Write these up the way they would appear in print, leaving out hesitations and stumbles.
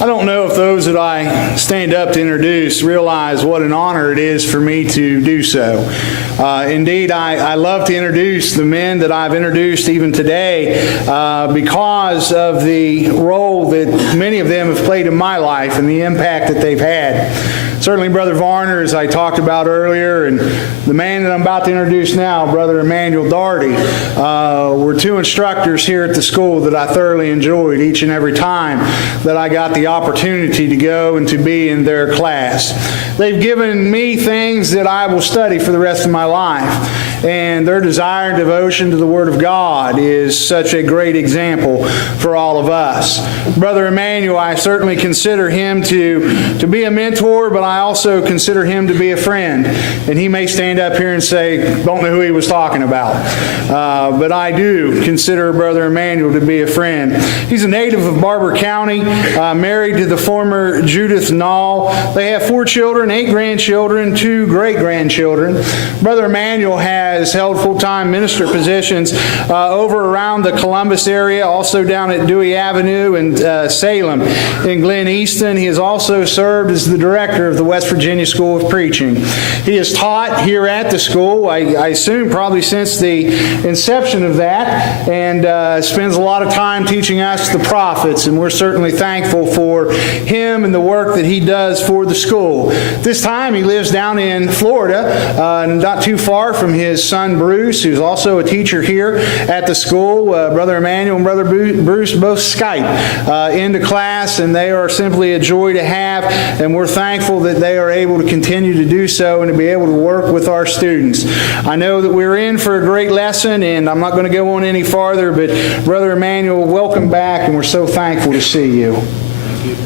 I don't know if those that I stand up to introduce realize what an honor it is for me to do so. Indeed, I love to introduce the men that I've introduced even today because of the role that many of them have played in my life and the impact that they've had. Certainly, Brother Varner, as I talked about earlier, and the man that I'm about to introduce now, Brother Emmanuel Daugherty, were two instructors here at the school that I thoroughly enjoyed each and every time that I got the opportunity to go and to be in their class. They've given me things that I will study for the rest of my life, and their desire and devotion to the Word of God is such a great example for all of us. Brother Emmanuel, I certainly consider him to be a mentor, but I also consider him to be a friend. And he may stand up here and say, don't know who he was talking about. But I do consider Brother Emmanuel to be a friend. He's a native of Barber County, married to the former Judith Nall. They have 4 children, 8 grandchildren, 2 great-grandchildren. Brother Emmanuel has held full-time minister positions over around the Columbus area, also down at Dewey Avenue and Salem. In Glen Easton, he has also served as the director of the West Virginia School of Preaching. He has taught here at the school, I assume probably since the inception of that, and spends a lot of time teaching us the prophets, and we're certainly thankful for him and the work that he does for the school. This time he lives down in Florida, not too far from his son Bruce, who's also a teacher here at the school. Brother Emmanuel and Brother Bruce both Skype into class, and they are simply a joy to have, and we're thankful that they are able to continue to do so and to be able to work with our students. I know that we're in for a great lesson, and I'm not going to go on any farther, but Brother Emmanuel, welcome back, and we're so thankful to see you. Thank you.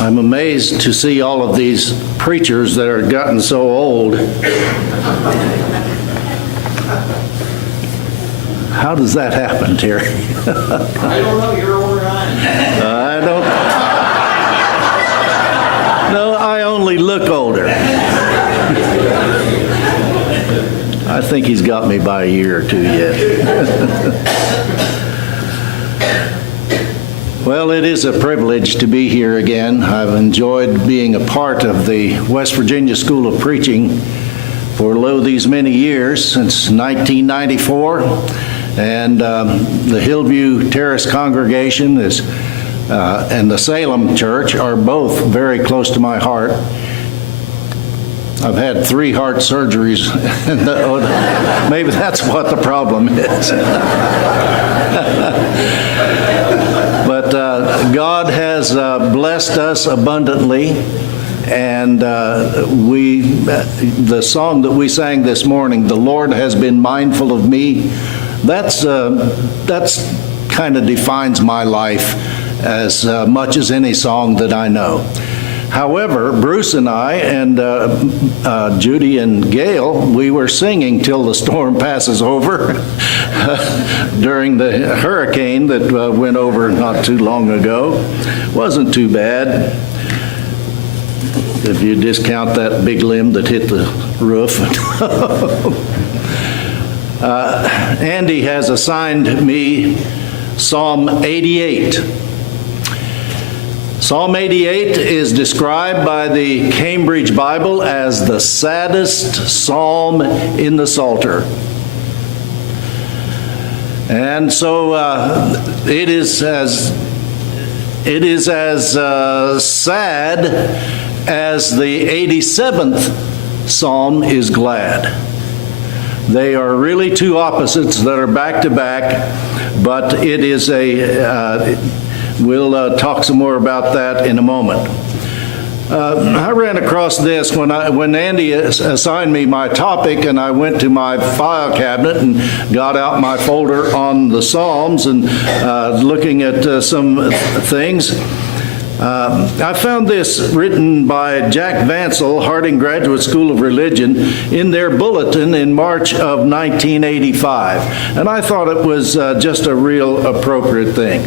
I'm amazed to see all of these preachers that are gotten so old. How does that happen, Terry? I don't know. You're older than I am. I don't. No, I only look older. I think he's got me by a year or two yet. Well, it is a privilege to be here again. I've enjoyed being a part of the West Virginia School of Preaching for these many years, since 1994. And the Hillview Terrace congregation and the Salem Church are both very close to my heart. I've had 3 heart surgeries. Maybe that's what the problem is. But God has blessed us abundantly, and the song that we sang this morning, "The Lord has been mindful of me," that's kind of defines my life as much as any song that I know. However, Bruce and I and Judy and Gail, we were singing "Till the Storm Passes Over" during the hurricane that went over not too long ago. Wasn't too bad, if you discount that big limb that hit the roof. Andy has assigned me Psalm 88. Psalm 88 is described by the Cambridge Bible as the saddest psalm in the Psalter. And so it is as sad as the 87th psalm is glad. They are really two opposites that are back to back, but it is we'll talk some more about that in a moment. I ran across this when Andy assigned me my topic, and I went to my file cabinet and got out my folder on the Psalms and looking at some things. I found this written by Jack Vansel, Harding Graduate School of Religion, in their bulletin in March of 1985. And I thought it was just a real appropriate thing.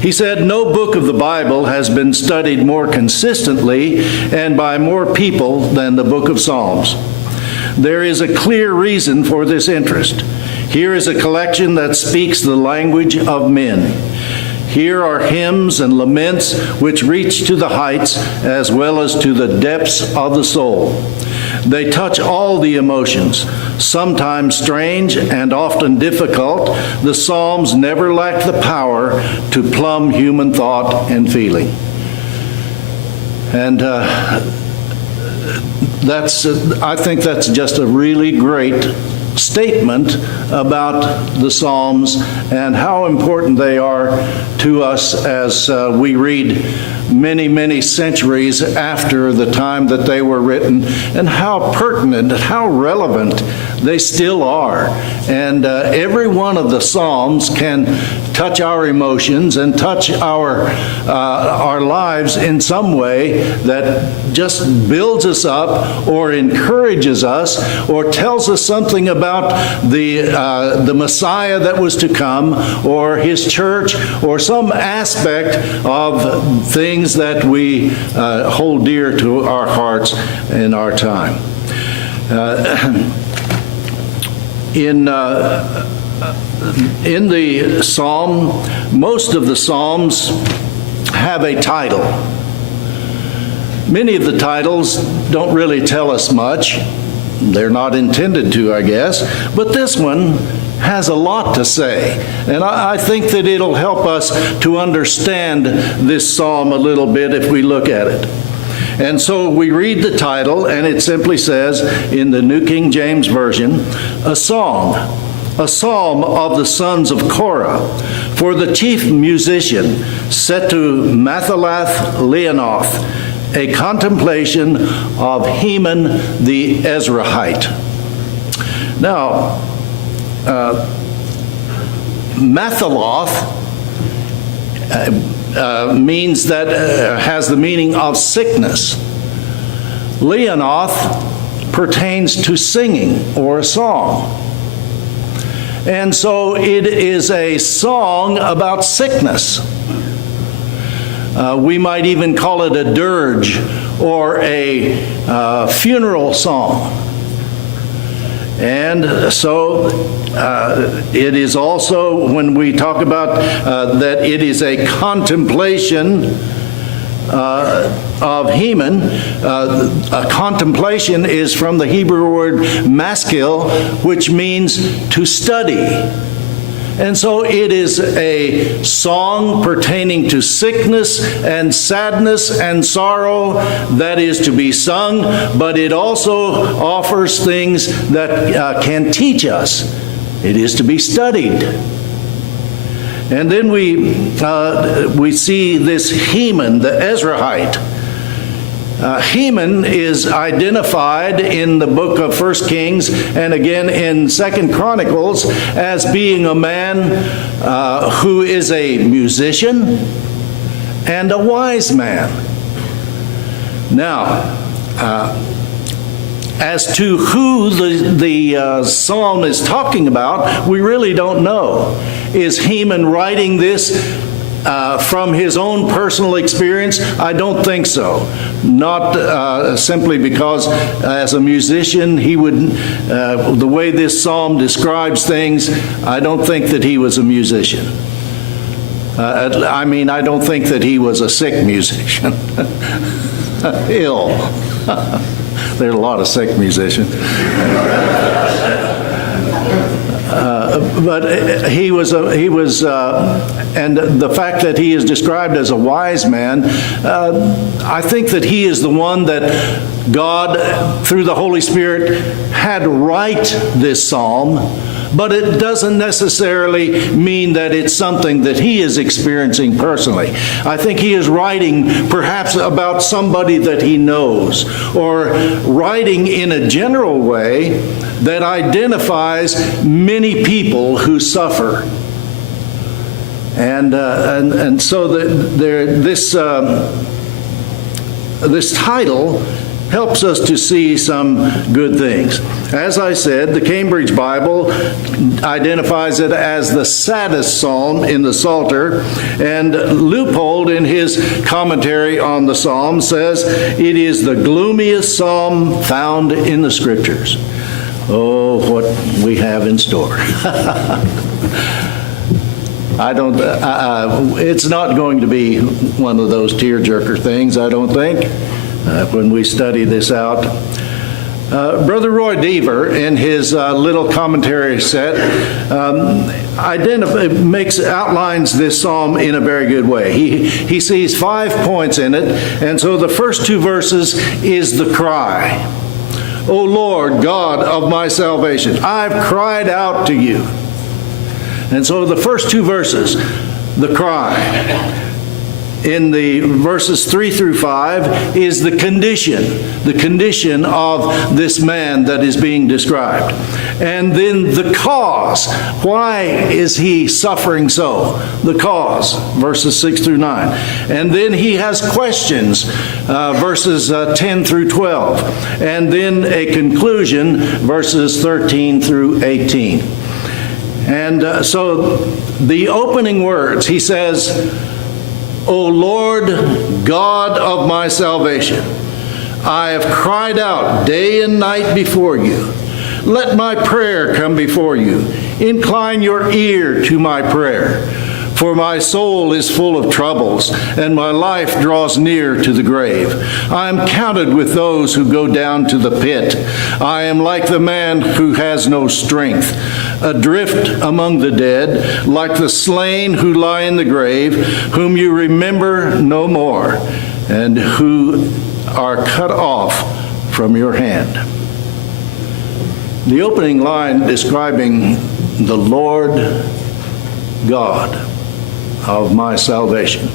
He said, "No book of the Bible has been studied more consistently and by more people than the book of Psalms. There is a clear reason for this interest. Here is a collection that speaks the language of men. Here are hymns and laments which reach to the heights as well as to the depths of the soul. They touch all the emotions, sometimes strange and often difficult. The Psalms never lack the power to plumb human thought and feeling. And I think that's just a really great statement about the Psalms and how important they are to us as we read many, many centuries after the time that they were written, and how pertinent and how relevant they still are. And every one of the Psalms can touch our emotions and touch our lives in some way that just builds us up or encourages us or tells us something about the Messiah that was to come, or his church, or some aspect of things that we hold dear to our hearts in our time. In the psalm, most of the psalms have a title. Many of the titles don't really tell us much. They're not intended to, I guess. But this one has a lot to say. And I think that it'll help us to understand this psalm a little bit if we look at it. And so we read the title, and it simply says in the New King James Version, a psalm of the sons of Korah, for the chief musician, set to Mathalath Leanoth, a contemplation of Heman the Ezrahite. Now, Mathaloth means that has the meaning of sickness. Leanoth pertains to singing or a song. And so it is a song about sickness. We might even call it a dirge or a funeral song. And so it is also, when we talk about that it is a contemplation of Heman, a contemplation is from the Hebrew word maskil, which means to study. And so it is a song pertaining to sickness and sadness and sorrow that is to be sung, but it also offers things that can teach us. It is to be studied. And then we see this Heman, the Ezrahite. Heman is identified in the book of 1 Kings and again in 2 Chronicles as being a man who is a musician and a wise man. Now, as to who the psalm is talking about, we really don't know. Is Heman writing this from his own personal experience? I don't think so. Not simply because as a musician he would, the way this psalm describes things, I don't think that he was a musician. I don't think that he was a sick musician. Ill. There are a lot of sick musicians. But he was, and the fact that he is described as a wise man, I think that he is the one that God, through the Holy Spirit, had write this psalm. But it doesn't necessarily mean that it's something that he is experiencing personally. I think he is writing perhaps about somebody that he knows, or writing in a general way that identifies many people who suffer. And so this title helps us to see some good things. As I said, the Cambridge Bible identifies it as the saddest psalm in the Psalter, and Leupold, in his commentary on the psalm, says it is the gloomiest psalm found in the Scriptures. Oh, what we have in store. I don't, it's not going to be one of those tearjerker things, I don't think, when we study this out. Brother Roy Deaver, in his little commentary set, outlines this psalm in a very good way. He sees 5 points in it, and so the first 2 verses is the cry. O Lord, God of my salvation, I've cried out to you. And so the first 2 verses, the cry. In the verses 3 through 5 is the condition of this man that is being described. And then the cause. Why is he suffering so? The cause, verses 6 through 9. And then he has questions, verses 10 through 12. And then a conclusion, verses 13 through 18. And so the opening words, he says, O Lord, God of my salvation, I have cried out day and night before you. Let my prayer come before you. Incline your ear to my prayer. For my soul is full of troubles, and my life draws near to the grave. I am counted with those who go down to the pit. I am like the man who has no strength, adrift among the dead, like the slain who lie in the grave, whom you remember no more, and who are cut off from your hand. The opening line describing the Lord God of my salvation.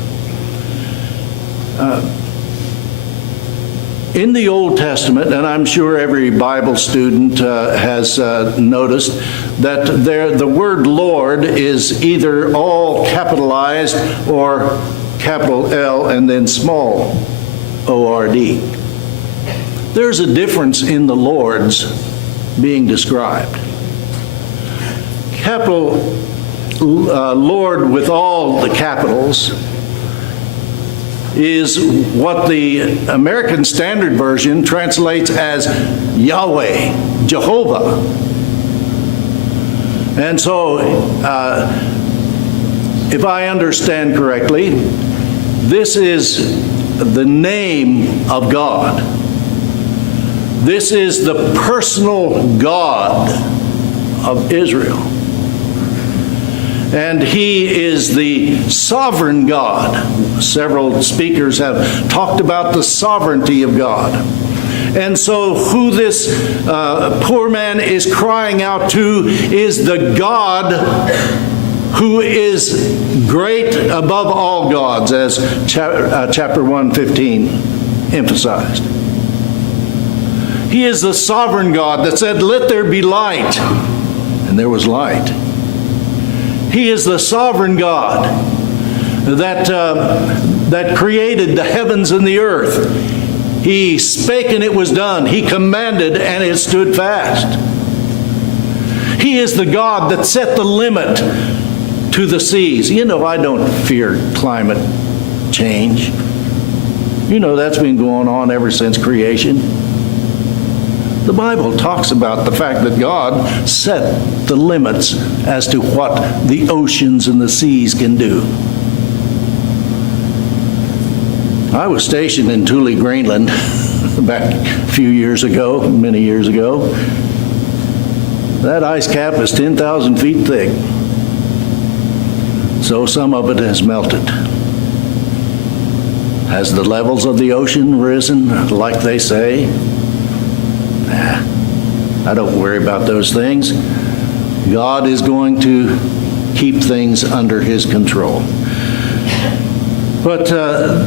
In the Old Testament, and I'm sure every Bible student has noticed that the word Lord is either all capitalized or capital L and then small O-R-D. There's a difference in the Lord's being described. Capital Lord with all the capitals is what the American Standard Version translates as Yahweh, Jehovah. And so, if I understand correctly, this is the name of God. This is the personal God of Israel. And he is the sovereign God. Several speakers have talked about the sovereignty of God. And so who this poor man is crying out to is the God who is great above all gods, as chapter 1:15 emphasized. He is the sovereign God that said, "Let there be light," and there was light. He is the sovereign God that created the heavens and the earth. He spake and it was done. He commanded and it stood fast. He is the God that set the limit to the seas. You know, I don't fear climate change. You know, that's been going on ever since creation. The Bible talks about the fact that God set the limits as to what the oceans and the seas can do. I was stationed in Thule, Greenland, back a few years ago, many years ago. That ice cap is 10,000 feet thick. So some of it has melted. Has the levels of the ocean risen, like they say? I don't worry about those things. God is going to keep things under his control. But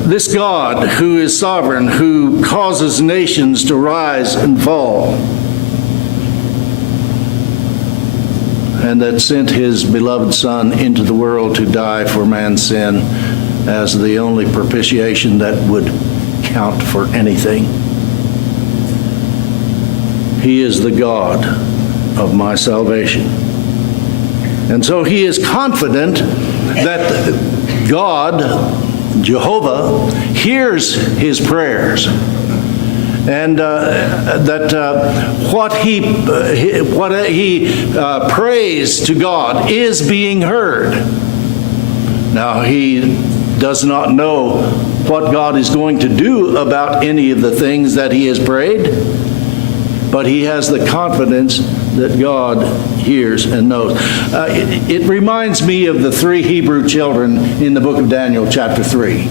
this God who is sovereign, who causes nations to rise and fall, and that sent his beloved Son into the world to die for man's sin as the only propitiation that would count for anything. He is the God of my salvation. And so he is confident that God, Jehovah, hears his prayers. and that what he prays to God is being heard. Now, he does not know what God is going to do about any of the things that he has prayed, but he has the confidence that God hears and knows. It reminds me of the 3 Hebrew children in the book of Daniel, chapter 3.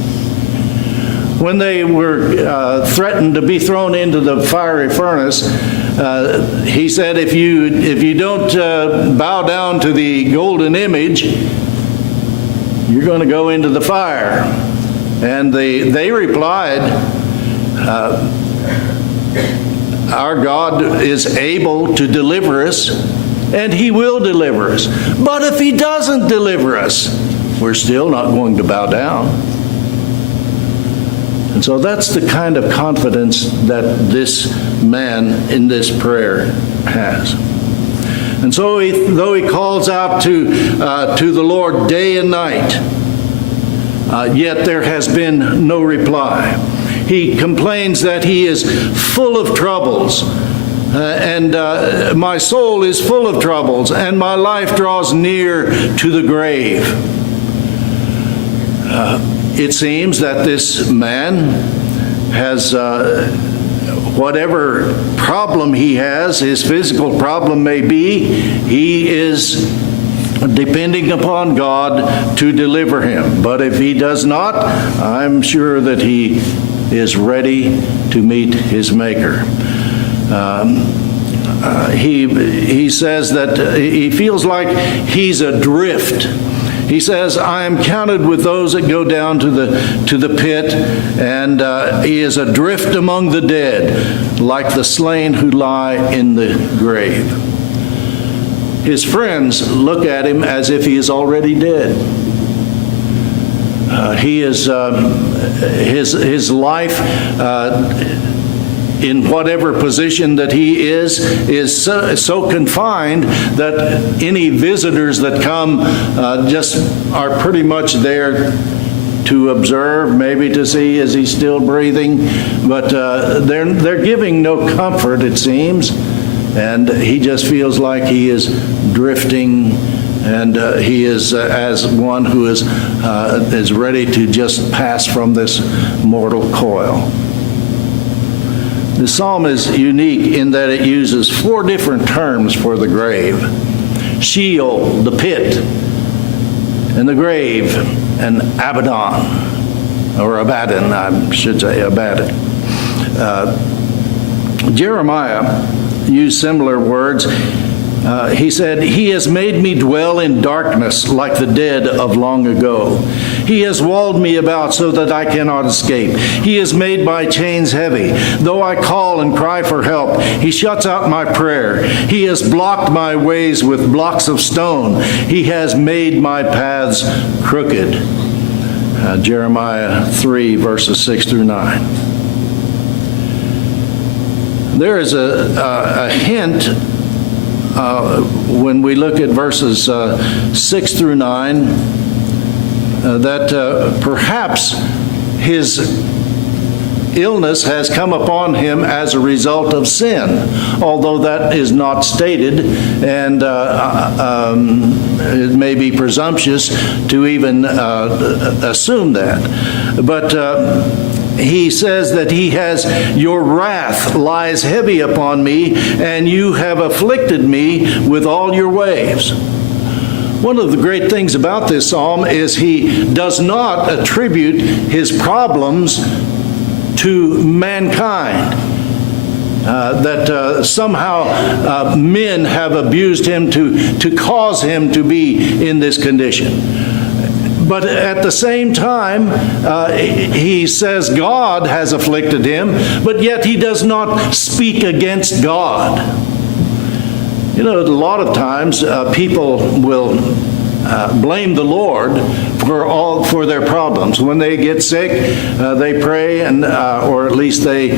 When they were threatened to be thrown into the fiery furnace, he said, if you don't bow down to the golden image, you're going to go into the fire. And they replied, our God is able to deliver us, and he will deliver us. But if he doesn't deliver us, we're still not going to bow down. And so that's the kind of confidence that this man in this prayer has. And so though he calls out to the Lord day and night, yet there has been no reply. He complains that he is full of troubles, and my soul is full of troubles, and my life draws near to the grave. It seems that this man has, whatever problem he has, his physical problem may be, he is depending upon God to deliver him. But if he does not, I'm sure that he is ready to meet his Maker. He says that he feels like he's adrift. He says, I am counted with those that go down to the pit, and he is adrift among the dead, like the slain who lie in the grave. His friends look at him as if he is already dead. His life, in whatever position that he is so confined that any visitors that come just are pretty much there to observe, maybe to see is he still breathing, but they're giving no comfort, it seems, and he just feels like he is drifting, and he is as one who is ready to just pass from this mortal coil. The psalm is unique in that it uses 4 different terms for the grave: Sheol, the pit, and the grave, and Abaddon, or Abaddon, I should say, Abaddon. Jeremiah used similar words. He said, he has made me dwell in darkness like the dead of long ago. He has walled me about so that I cannot escape. He has made my chains heavy. Though I call and cry for help, he shuts out my prayer. He has blocked my ways with blocks of stone. He has made my paths crooked. Jeremiah 3, verses 6 through 9. There is a hint when we look at verses 6 through 9, that perhaps his illness has come upon him as a result of sin, although that is not stated, and it may be presumptuous to even assume that. But he says that he has, your wrath lies heavy upon me, and you have afflicted me with all your waves. One of the great things about this psalm is he does not attribute his problems to mankind, that somehow men have abused him to cause him to be in this condition. But at the same time, he says God has afflicted him, but yet he does not speak against God. You know, a lot of times people will blame the Lord for their problems. When they get sick, they pray, and or at least they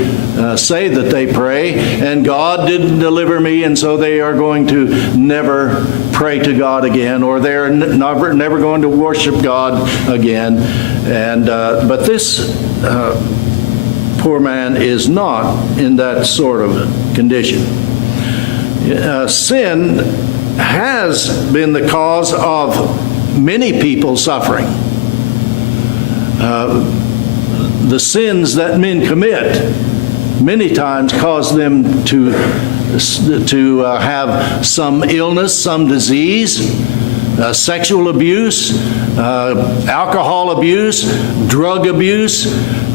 say that they pray, and God didn't deliver me, and so they are going to never pray to God again, or they're never going to worship God again. And but this poor man is not in that sort of condition. Sin has been the cause of many people suffering. The sins that men commit many times cause them to have some illness, some disease, sexual abuse, alcohol abuse, drug abuse.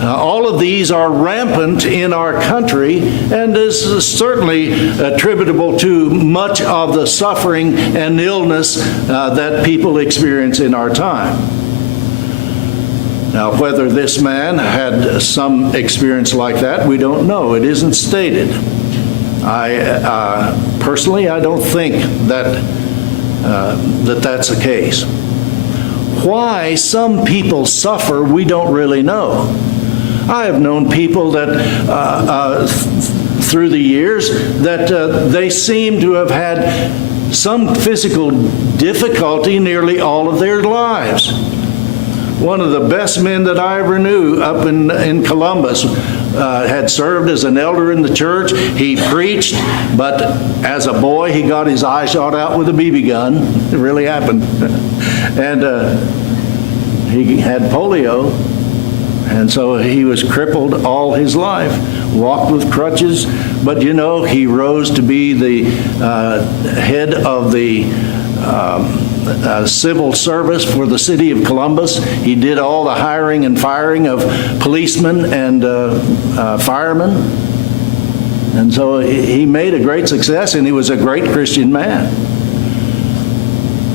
All of these are rampant in our country and is certainly attributable to much of the suffering and illness that people experience in our time. Now, whether this man had some experience like that, we don't know. It isn't stated. Personally, I don't think that that's the case. Why some people suffer, we don't really know. I have known people that through the years that they seem to have had some physical difficulty nearly all of their lives. One of the best men that I ever knew up in Columbus had served as an elder in the church. He preached, but as a boy, he got his eye shot out with a BB gun. It really happened. And he had polio, and so he was crippled all his life, walked with crutches, but he rose to be the head of the civil service for the city of Columbus. He did all the hiring and firing of policemen and firemen. And so he made a great success, and he was a great Christian man.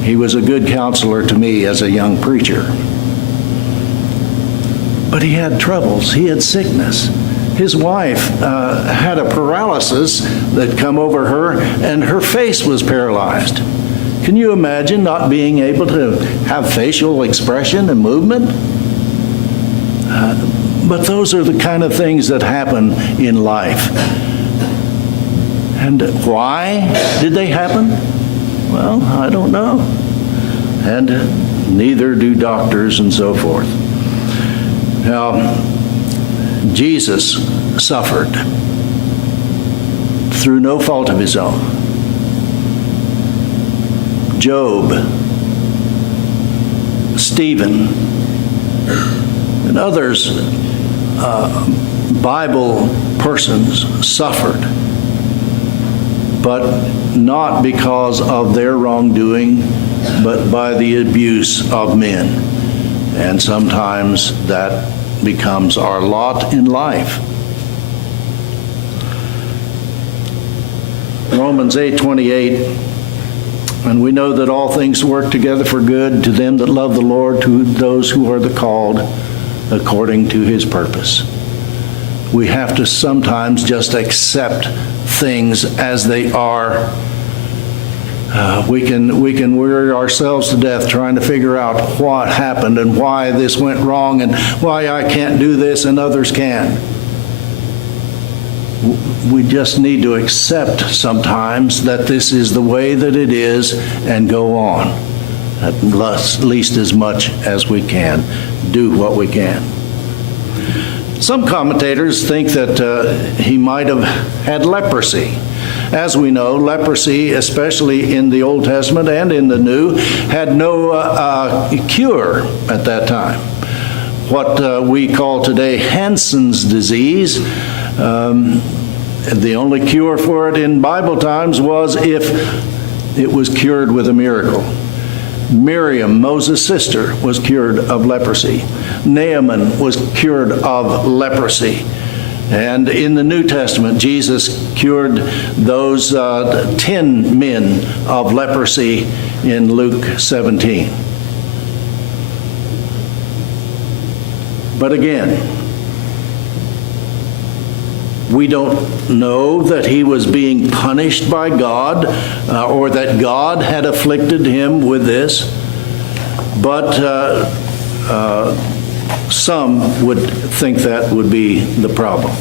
He was a good counselor to me as a young preacher. But he had troubles. He had sickness. His wife had a paralysis that come over her, and her face was paralyzed. Can you imagine not being able to have facial expression and movement? But those are the kind of things that happen in life. And why did they happen? Well, I don't know. And neither do doctors and so forth. Now, Jesus suffered through no fault of his own. Job, Stephen, and others, Bible persons suffered, but not because of their wrongdoing, but by the abuse of men. And sometimes that becomes our lot in life. Romans 8:28. And we know that all things work together for good to them that love the Lord, to those who are the called according to his purpose. We have to sometimes just accept things as they are. We can weary ourselves to death trying to figure out what happened and why this went wrong and why I can't do this and others can. We just need to accept sometimes that this is the way that it is and go on, at least as much as we can, do what we can. Some commentators think that he might have had leprosy. As we know, leprosy, especially in the Old Testament and in the New, had no cure at that time. What we call today Hansen's disease, the only cure for it in Bible times was if it was cured with a miracle. Miriam, Moses' sister, was cured of leprosy. Naaman was cured of leprosy. And in the New Testament, Jesus cured those 10 men of leprosy in Luke 17. But again, we don't know that he was being punished by God or that God had afflicted him with this, but some would think that would be the problem.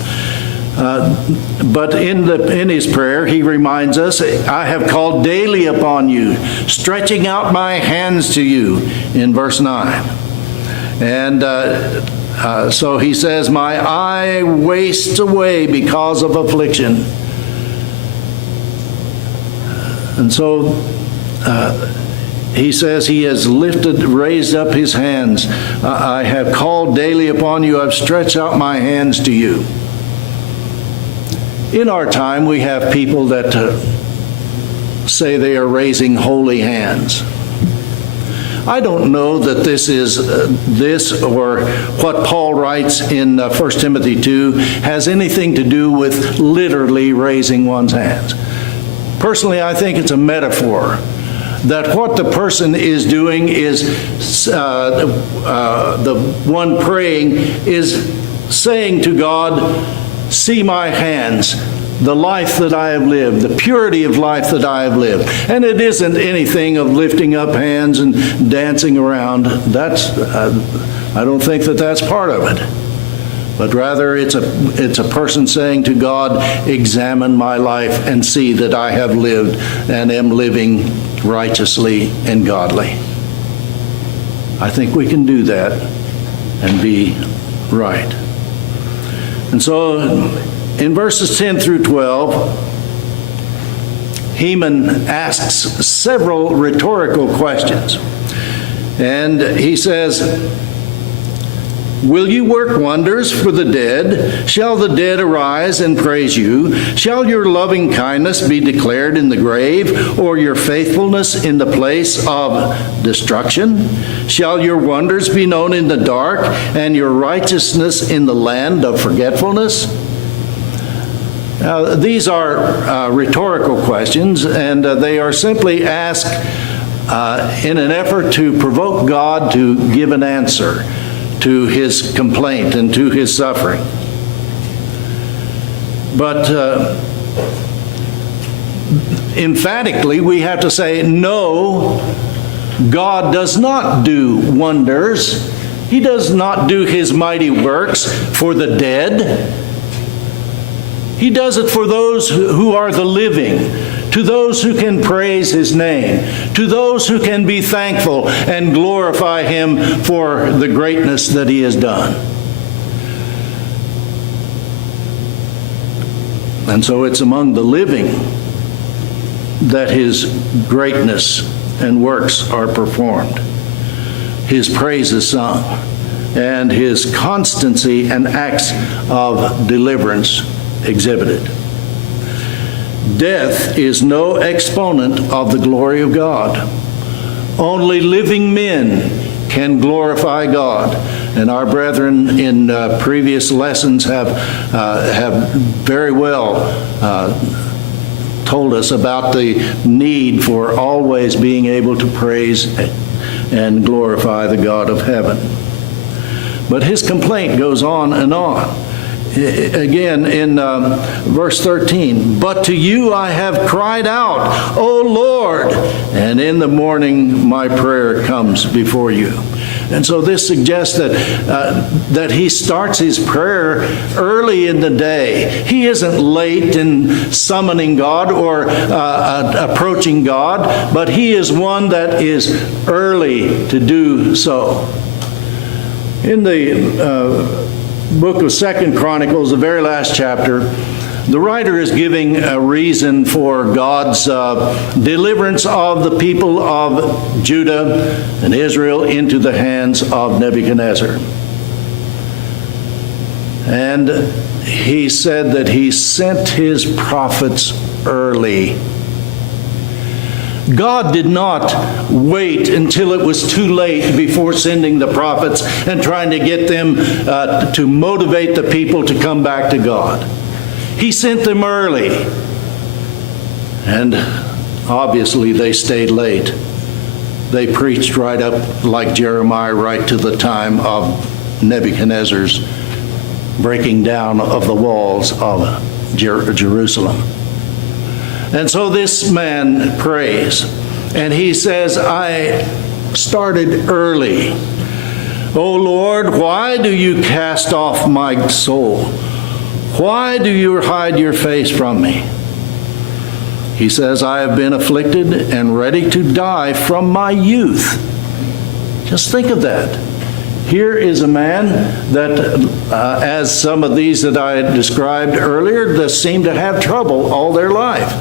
But in his prayer, he reminds us, I have called daily upon you, stretching out my hands to you, in verse 9. And So he says, my eye wastes away because of affliction. And so he says he has raised up his hands. I have called daily upon you. I've stretched out my hands to you. In our time, we have people that say they are raising holy hands. I don't know that this is this or what Paul writes in 1 Timothy 2 has anything to do with literally raising one's hands. Personally, I think it's a metaphor, that what the person is doing is, the one praying is saying to God, see my hands, the life that I have lived, the purity of life that I have lived. And it isn't anything of lifting up hands and dancing around. I don't think that that's part of it. But rather it's a person saying to God, examine my life and see that I have lived and am living righteously and godly. I think we can do that and be right. And so in verses 10 through 12, Heman asks several rhetorical questions. And he says, will you work wonders for the dead? Shall the dead arise and praise you? Shall your loving kindness be declared in the grave, or your faithfulness in the place of destruction? Shall your wonders be known in the dark, and your righteousness in the land of forgetfulness? These are rhetorical questions, and they are simply asked in an effort to provoke God to give an answer to his complaint and to his suffering. But emphatically, we have to say, no, God does not do wonders. He does not do his mighty works for the dead. He does it for those who are the living, to those who can praise his name, to those who can be thankful and glorify him for the greatness that he has done. And so it's among the living that his greatness and works are performed, his praise is sung, and his constancy and acts of deliverance exhibited. Death is no exponent of the glory of God. Only living men can glorify God. And our brethren in previous lessons have very well told us about the need for always being able to praise and glorify the God of heaven. But his complaint goes on and on. Again, in verse 13, but to you I have cried out, O Lord, and in the morning my prayer comes before you. And so this suggests that he starts his prayer early in the day. He isn't late in summoning God or approaching God, but he is one that is early to do so. In the book of 2 Chronicles, the very last chapter, the writer is giving a reason for God's deliverance of the people of Judah and Israel into the hands of Nebuchadnezzar. And he said that he sent his prophets early. God did not wait until it was too late before sending the prophets and trying to get them to motivate the people to come back to God. He sent them early. And obviously they stayed late. They preached right up, like Jeremiah, right to the time of Nebuchadnezzar's breaking down of the walls of Jerusalem. And so this man prays, and he says, I started early. O Lord, why do you cast off my soul? Why do you hide your face from me? He says, I have been afflicted and ready to die from my youth. Just think of that. Here is a man that, as some of these that I had described earlier, that seem to have trouble all their life.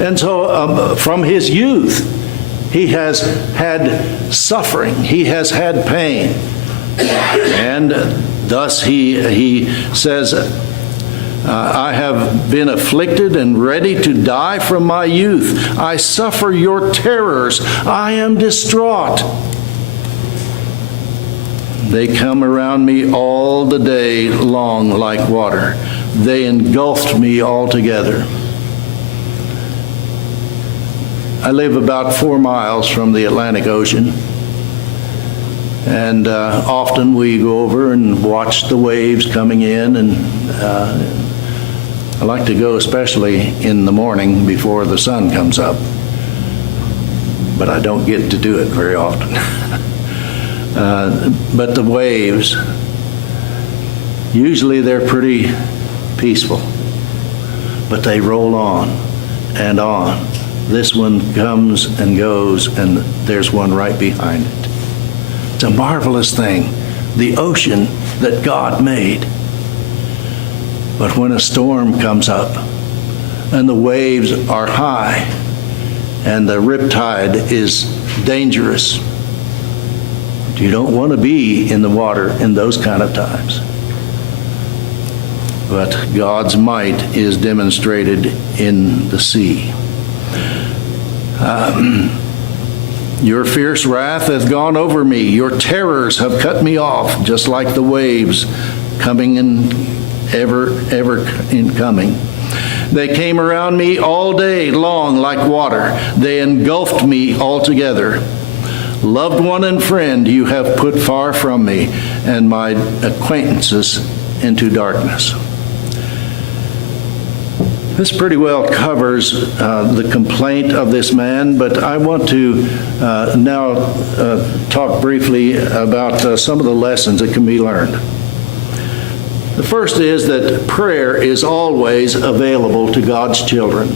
And so from his youth, he has had suffering. He has had pain. And thus he says, I have been afflicted and ready to die from my youth. I suffer your terrors. I am distraught. They come around me all the day long like water. They engulfed me altogether. I live about 4 miles from the Atlantic Ocean, and often we go over and watch the waves coming in, and I like to go especially in the morning before the sun comes up, but I don't get to do it very often. But the waves, usually they're pretty peaceful, but they roll on and on. This one comes and goes, and there's one right behind it. It's a marvelous thing, the ocean that God made. But when a storm comes up and the waves are high and the riptide is dangerous, you don't want to be in the water in those kind of times. But God's might is demonstrated in the sea. Your fierce wrath hath gone over me. Your terrors have cut me off, just like the waves coming and ever in coming. They came around me all day long like water. They engulfed me altogether. Loved one and friend you have put far from me, and my acquaintances into darkness. This pretty well covers the complaint of this man, but I want to now talk briefly about some of the lessons that can be learned. The first is that prayer is always available to God's children.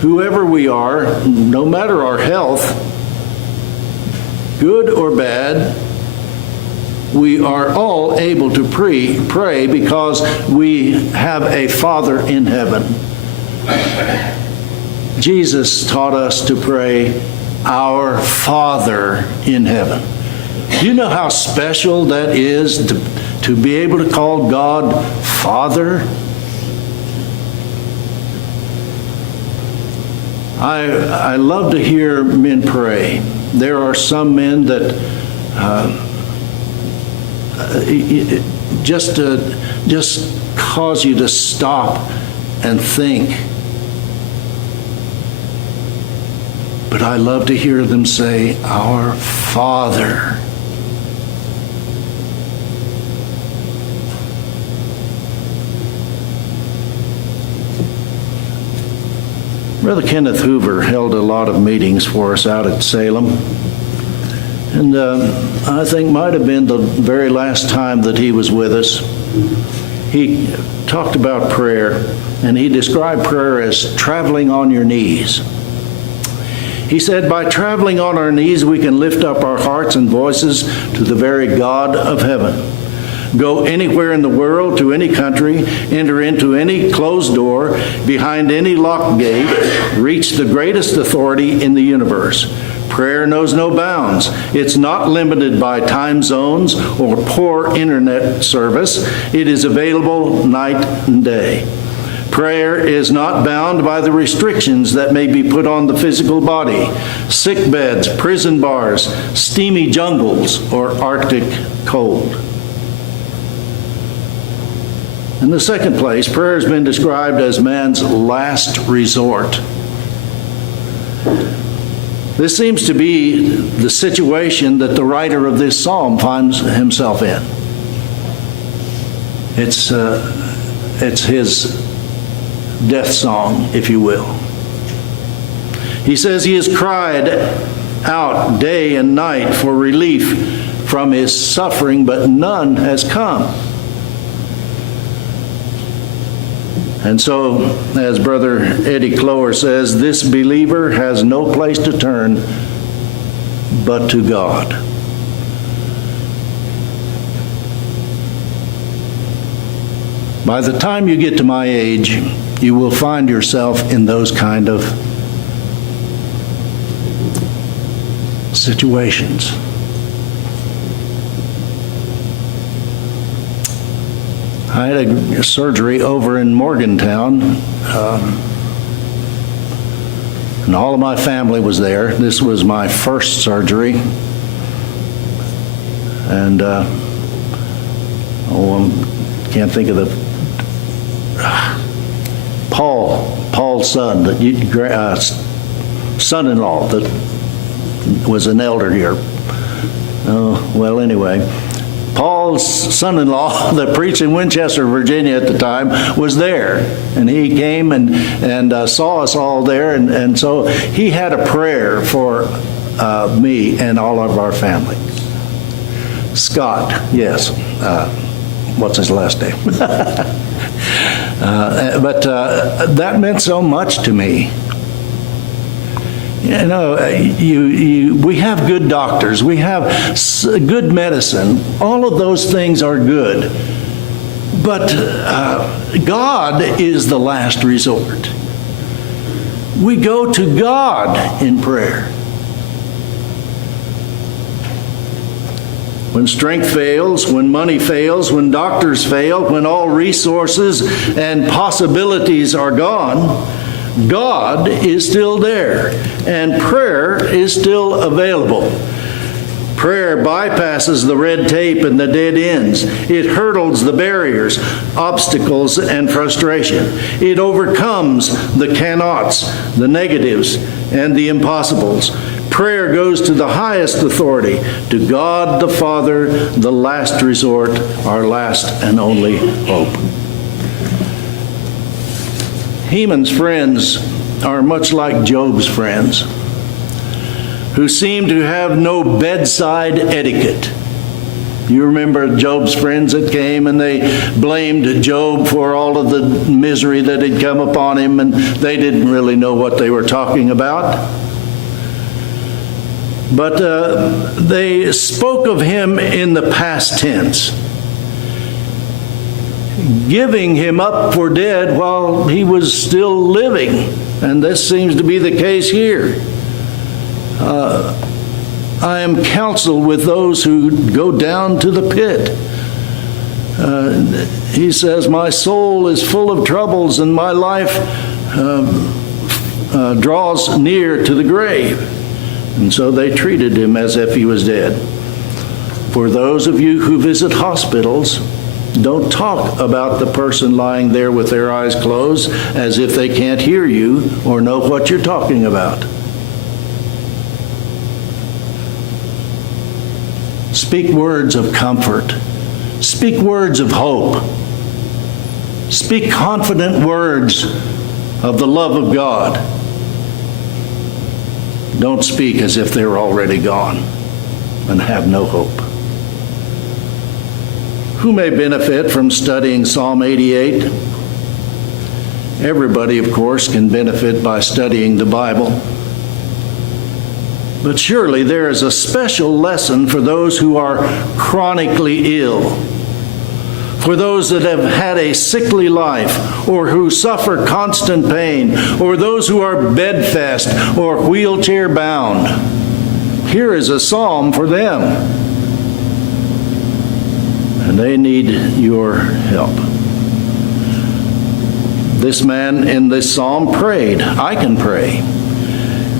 Whoever we are, no matter our health, good or bad, we are all able to pray because we have a Father in heaven. Jesus taught us to pray, Our Father in heaven. Do you know how special that is to be able to call God Father? I love to hear men pray. There are some men that just cause you to stop and think. But I love to hear them say, Our Father. Brother Kenneth Hoover held a lot of meetings for us out at Salem. And I think might have been the very last time that he was with us. He talked about prayer, and he described prayer as traveling on your knees. He said, by traveling on our knees, we can lift up our hearts and voices to the very God of heaven. Go anywhere in the world, to any country, enter into any closed door, behind any locked gate, reach the greatest authority in the universe. Prayer knows no bounds. It's not limited by time zones or poor internet service. It is available night and day. Prayer is not bound by the restrictions that may be put on the physical body, sick beds, prison bars, steamy jungles, or Arctic cold. In the second place, prayer has been described as man's last resort. This seems to be the situation that the writer of this psalm finds himself in. It's his death song, if you will. He says he has cried out day and night for relief from his suffering, but none has come. And so, as Brother Eddie Clower says, this believer has no place to turn but to God. By the time you get to my age, you will find yourself in those kind of situations. I had a surgery over in Morgantown, and all of my family was there. This was my first surgery. And, can't think of the, Paul's son, son-in-law that was an elder here. Well, anyway, Paul's son-in-law that preached in Winchester, Virginia at the time, was there. And he came and saw us all there. And so he had a prayer for me and all of our family. Scott, yes. What's his last name? But that meant so much to me. You know, we have good doctors, we have good medicine. All of those things are good. But God is the last resort. We go to God in prayer. When strength fails, when money fails, when doctors fail, when all resources and possibilities are gone, God is still there, and prayer is still available. Prayer bypasses the red tape and the dead ends. It hurdles the barriers, obstacles, and frustration. It overcomes the cannots, the negatives, and the impossibles. Prayer goes to the highest authority, to God the Father, the last resort, our last and only hope. Heman's friends are much like Job's friends, who seem to have no bedside etiquette. You remember Job's friends that came and they blamed Job for all of the misery that had come upon him, and they didn't really know what they were talking about. But they spoke of him in the past tense, giving him up for dead while he was still living. And this seems to be the case here. I am counseled with those who go down to the pit. He says, my soul is full of troubles and my life draws near to the grave. And so they treated him as if he was dead. For those of you who visit hospitals, don't talk about the person lying there with their eyes closed as if they can't hear you or know what you're talking about. Speak words of comfort. Speak words of hope. Speak confident words of the love of God. Don't speak as if they were already gone and have no hope. Who may benefit from studying Psalm 88? Everybody, of course, can benefit by studying the Bible. But surely there is a special lesson for those who are chronically ill, for those that have had a sickly life, or who suffer constant pain, or those who are bedfast or wheelchair bound. Here is a psalm for them, and they need your help. This man in this psalm prayed. I can pray.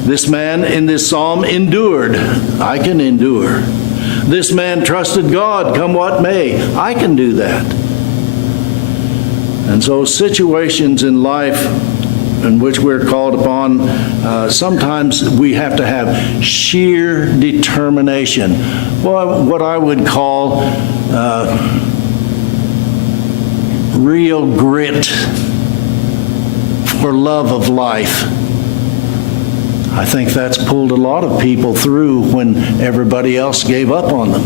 This man in this psalm endured. I can endure. This man trusted God, come what may. I can do that. And so situations in life in which we're called upon, sometimes we have to have sheer determination. What I would call real grit for love of life. I think that's pulled a lot of people through when everybody else gave up on them.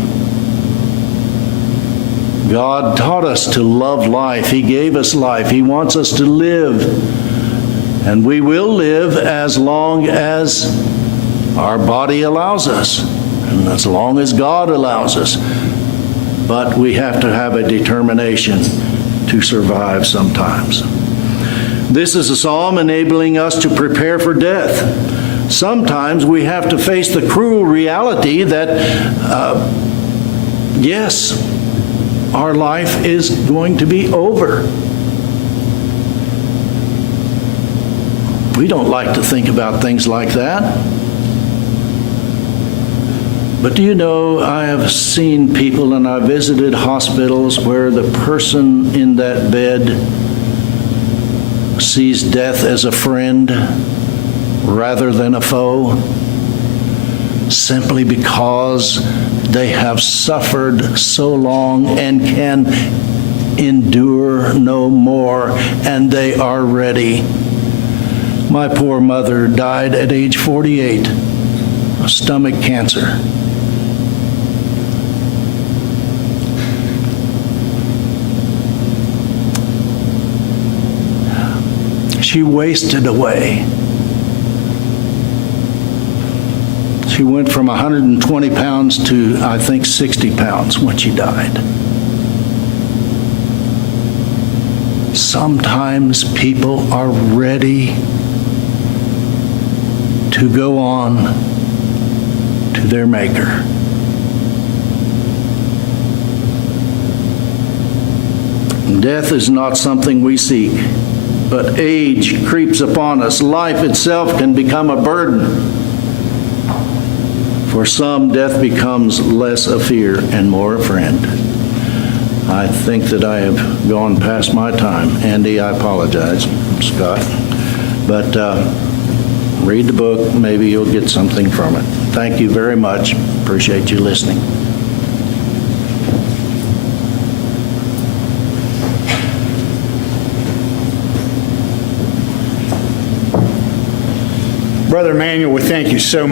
God taught us to love life. He gave us life. He wants us to live. And we will live as long as our body allows us, and as long as God allows us. But we have to have a determination to survive sometimes. This is a psalm enabling us to prepare for death. Sometimes we have to face the cruel reality that, yes, our life is going to be over. We don't like to think about things like that. But do you know, I have seen people and I visited hospitals where the person in that bed sees death as a friend rather than a foe, simply because they have suffered so long and can endure no more, and they are ready. My poor mother died at age 48 of stomach cancer. She wasted away. She went from 120 pounds to, I think, 60 pounds when she died. Sometimes people are ready to go on to their Maker. Death is not something we seek, but age creeps upon us. Life itself can become a burden. For some, death becomes less a fear and more a friend. I think that I have gone past my time. Andy, I apologize, Scott. But read the book. Maybe you'll get something from it. Thank you very much. Appreciate you listening. Brother Emmanuel, we thank you so much.